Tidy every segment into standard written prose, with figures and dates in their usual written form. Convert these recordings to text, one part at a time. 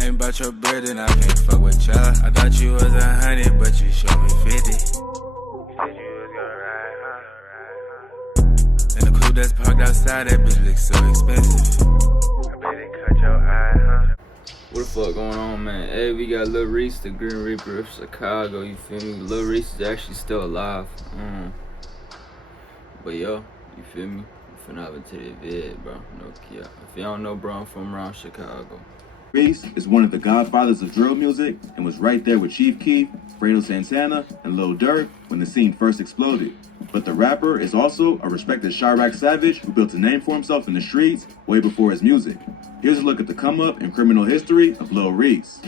Ain't about your bread and I can't fuck with ya. I thought you was 100, but you showed me 50. You said you was gonna ride, huh? And the coupe that's parked outside, that bitch looks so expensive. I bet it cut your eye, huh? What the fuck going on, man? Hey, we got Lil Reese, the Green Reaper of Chicago, you feel me? Lil Reese is actually still alive. But yo, you feel me? I'm finna hop into the vid, bro. No kia. If y'all don't know, bro, I'm from around Chicago. Reese is one of the godfathers of drill music and was right there with Chief Keef, Fredo Santana, and Lil Durk when the scene first exploded. But the rapper is also a respected Chirac savage who built a name for himself in the streets way before his music. Here's a look at the come-up and criminal history of Lil Reese.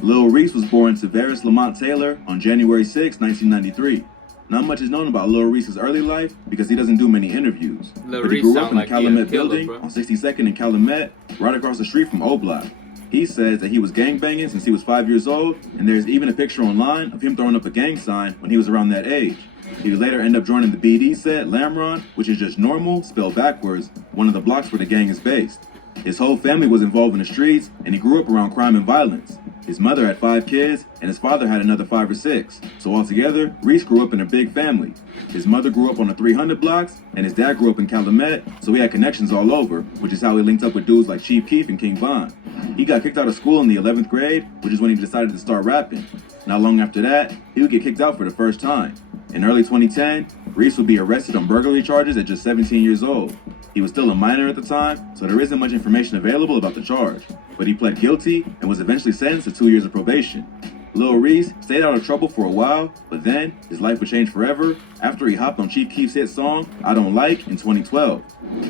Lil Reese was born Severus Lamont Taylor on January 6, 1993. Not much is known about Lil Reese's early life because he doesn't do many interviews. But he grew up in the Calumet building on 62nd and Calumet, right across the street from O-Block. He says that he was gangbanging since he was 5 years old, and there's even a picture online of him throwing up a gang sign when he was around that age. He would later end up joining the BD set, Lamron, which is just normal, spelled backwards, one of the blocks where the gang is based. His whole family was involved in the streets, and he grew up around crime and violence. His mother had 5 kids, and his father had another 5 or 6. So altogether, Reese grew up in a big family. His mother grew up on the 300 blocks, and his dad grew up in Calumet, so he had connections all over, which is how he linked up with dudes like Chief Keef and King Von. He got kicked out of school in the 11th grade, which is when he decided to start rapping. Not long after that, he would get kicked out for the first time. In early 2010, Reese would be arrested on burglary charges at just 17 years old. He was still a minor at the time, so there isn't much information available about the charge. But he pled guilty and was eventually sentenced to 2 years of probation. Lil Reese stayed out of trouble for a while, but then his life would change forever after he hopped on Chief Keef's hit song, I Don't Like, in 2012.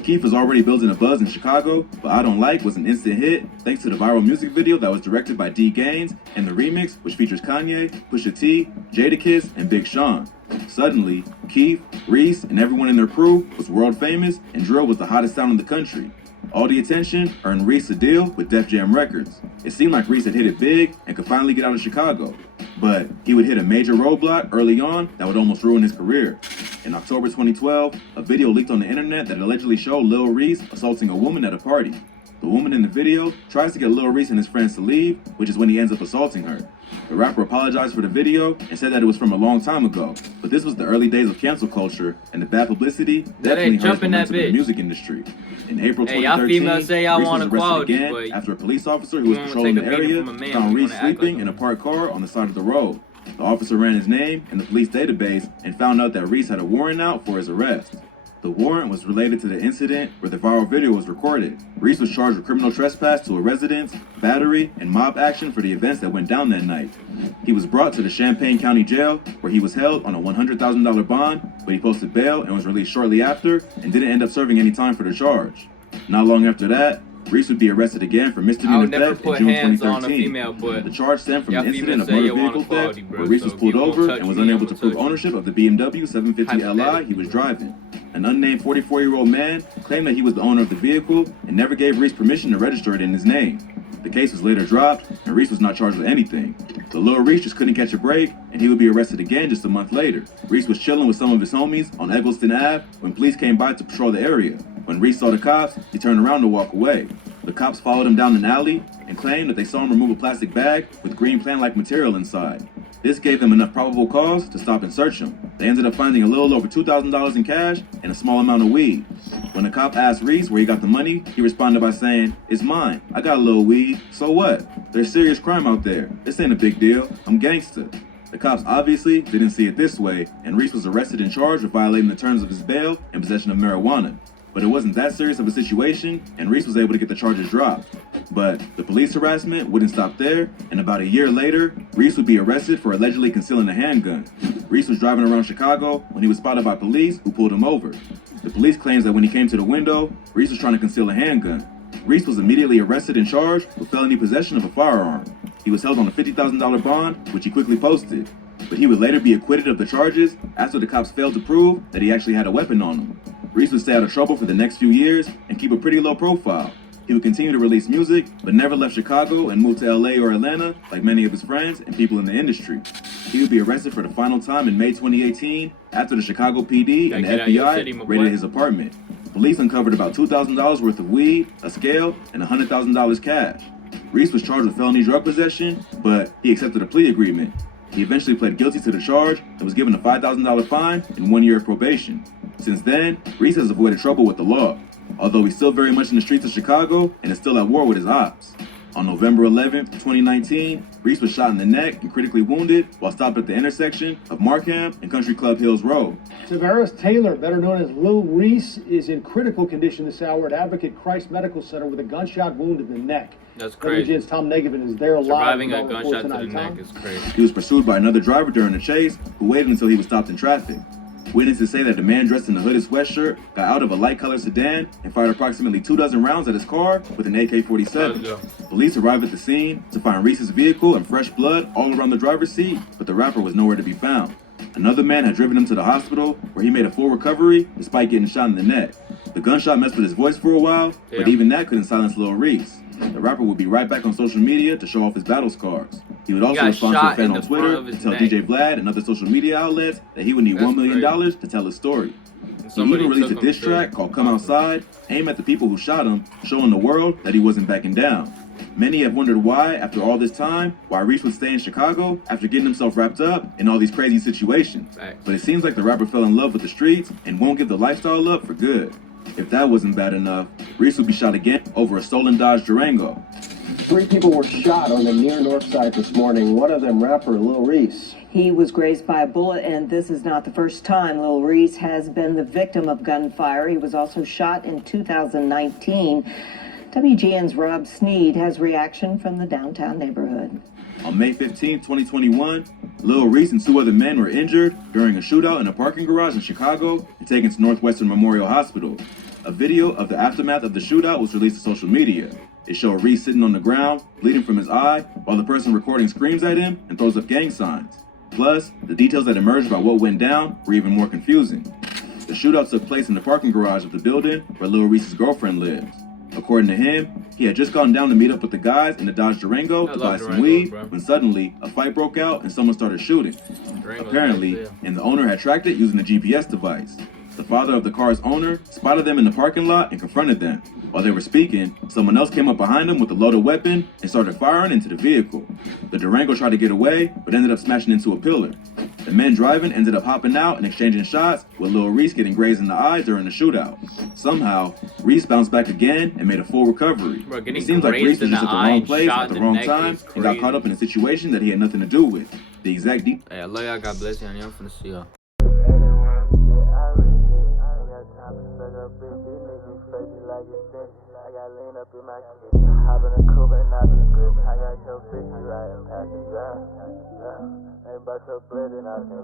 Keef was already building a buzz in Chicago, but I Don't Like was an instant hit thanks to the viral music video that was directed by D Gaines and the remix, which features Kanye, Pusha T, Jadakiss, and Big Sean. Suddenly, Keef, Reese, and everyone in their crew was world famous, and drill was the hottest sound in the country. All the attention earned Reese a deal with Def Jam Records. It seemed like Reese had hit it big and could finally get out of Chicago. But he would hit a major roadblock early on that would almost ruin his career. In October 2012, a video leaked on the internet that allegedly showed Lil Reese assaulting a woman at a party. The woman in the video tries to get Lil Reese and his friends to leave, which is when he ends up assaulting her. The rapper apologized for the video and said that it was from a long time ago, but this was the early days of cancel culture, and the bad publicity definitely hurt the momentum of the music industry. In April 2013, Reese was arrested again after a police officer who was patrolling the area found Reese sleeping in a parked car on the side of the road. The officer ran his name in the police database and found out that Reese had a warrant out for his arrest. The warrant was related to the incident where the viral video was recorded. Reese was charged with criminal trespass to a residence, battery, and mob action for the events that went down that night. He was brought to the Champaign County Jail, where he was held on a $100,000 bond, but he posted bail and was released shortly after and didn't end up serving any time for the charge. Not long after that, Reese would be arrested again for misdemeanor theft in June 2013. The charge stemmed from the incident of motor vehicle theft, where Reese was pulled over and was unable to prove ownership of the BMW 750Li he was driving. An unnamed 44-year-old man claimed that he was the owner of the vehicle and never gave Reese permission to register it in his name. The case was later dropped, and Reese was not charged with anything. The Lil Reese just couldn't catch a break, and he would be arrested again just a month later. Reese was chilling with some of his homies on Eggleston Ave when police came by to patrol the area. When Reese saw the cops, he turned around to walk away. The cops followed him down an alley and claimed that they saw him remove a plastic bag with green plant-like material inside. This gave them enough probable cause to stop and search him. They ended up finding a little over $2,000 in cash and a small amount of weed. When the cop asked Reese where he got the money, he responded by saying, "It's mine. I got a little weed. So what? There's serious crime out there. This ain't a big deal. I'm gangsta." The cops obviously didn't see it this way, and Reese was arrested and charged with violating the terms of his bail and possession of marijuana. But it wasn't that serious of a situation, and Reese was able to get the charges dropped. But the police harassment wouldn't stop there, and about a year later, Reese would be arrested for allegedly concealing a handgun. Reese was driving around Chicago when he was spotted by police who pulled him over. The police claims that when he came to the window, Reese was trying to conceal a handgun. Reese was immediately arrested and charged with felony possession of a firearm. He was held on a $50,000 bond, which he quickly posted. But he would later be acquitted of the charges after the cops failed to prove that he actually had a weapon on him. Reese would stay out of trouble for the next few years and keep a pretty low profile. He would continue to release music, but never left Chicago and moved to LA or Atlanta like many of his friends and people in the industry. He would be arrested for the final time in May 2018 after the Chicago PD and the FBI raided his apartment. Police uncovered about $2,000 worth of weed, a scale, and $100,000 cash. Reese was charged with felony drug possession, but he accepted a plea agreement. He eventually pled guilty to the charge and was given a $5,000 fine and 1 year of probation. Since then, Reese has avoided trouble with the law, although he's still very much in the streets of Chicago and is still at war with his ops. On November 11th, 2019, Reese was shot in the neck and critically wounded while stopped at the intersection of Markham and Country Club Hills Road. Tavares Taylor, better known as Lil Reese, is in critical condition this hour at Advocate Christ Medical Center with a gunshot wound in the neck. That's crazy. WGN's Tom Negevin is there live. Surviving a gunshot to the neck is crazy. He was pursued by another driver during the chase who waited until he was stopped in traffic. Witnesses say that the man dressed in a hooded sweatshirt got out of a light-colored sedan and fired approximately 24 rounds at his car with an AK-47. Police arrived at the scene to find Reese's vehicle and fresh blood all around the driver's seat, but the rapper was nowhere to be found. Another man had driven him to the hospital where he made a full recovery despite getting shot in the neck. The gunshot messed with his voice for a while, but even that couldn't silence Lil Reese. The rapper would be right back on social media to show off his battle scars. He would also respond to a fan on Twitter to tell DJ Vlad and other social media outlets that he would need $1 million to tell his story. He even released a diss track called Come Outside, aimed at the people who shot him, showing the world that he wasn't backing down. Many have wondered why, after all this time, why Reese would stay in Chicago after getting himself wrapped up in all these crazy situations. But it seems like the rapper fell in love with the streets and won't give the lifestyle up for good. If that wasn't bad enough, Reese would be shot again over a stolen Dodge Durango. 3 people were shot on the near north side this morning. One of them, rapper Lil Reese. He was grazed by a bullet, and this is not the first time Lil Reese has been the victim of gunfire. He was also shot in 2019. WGN's Rob Sneed has reaction from the downtown neighborhood. On May 15, 2021, Lil Reese and 2 other men were injured during a shootout in a parking garage in Chicago and taken to Northwestern Memorial Hospital. A video of the aftermath of the shootout was released to social media. It showed Reese sitting on the ground, bleeding from his eye, while the person recording screams at him and throws up gang signs. Plus, the details that emerged about what went down were even more confusing. The shootout took place in the parking garage of the building where Lil Reese's girlfriend lives. According to him, he had just gone down to meet up with the guys in the Dodge Durango to buy some weed when suddenly a fight broke out and someone started shooting. Apparently, and the owner had tracked it using a GPS device. The father of the car's owner spotted them in the parking lot and confronted them. While they were speaking, someone else came up behind them with a loaded weapon and started firing into the vehicle. The Durango tried to get away, but ended up smashing into a pillar. The men driving ended up hopping out and exchanging shots, with Lil Reese getting grazed in the eye during the shootout. Somehow, Reese bounced back again and made a full recovery. It seems like Reese was just at the wrong place at the wrong time and got caught up in a situation that he had nothing to do with. The exact Hey, I love y'all. God bless you. I'm finna see y'all. I got lean up in my kid. Hop in a coupe and not in the grip. I got your 50 right and pack it down. Ain't about your blood and I can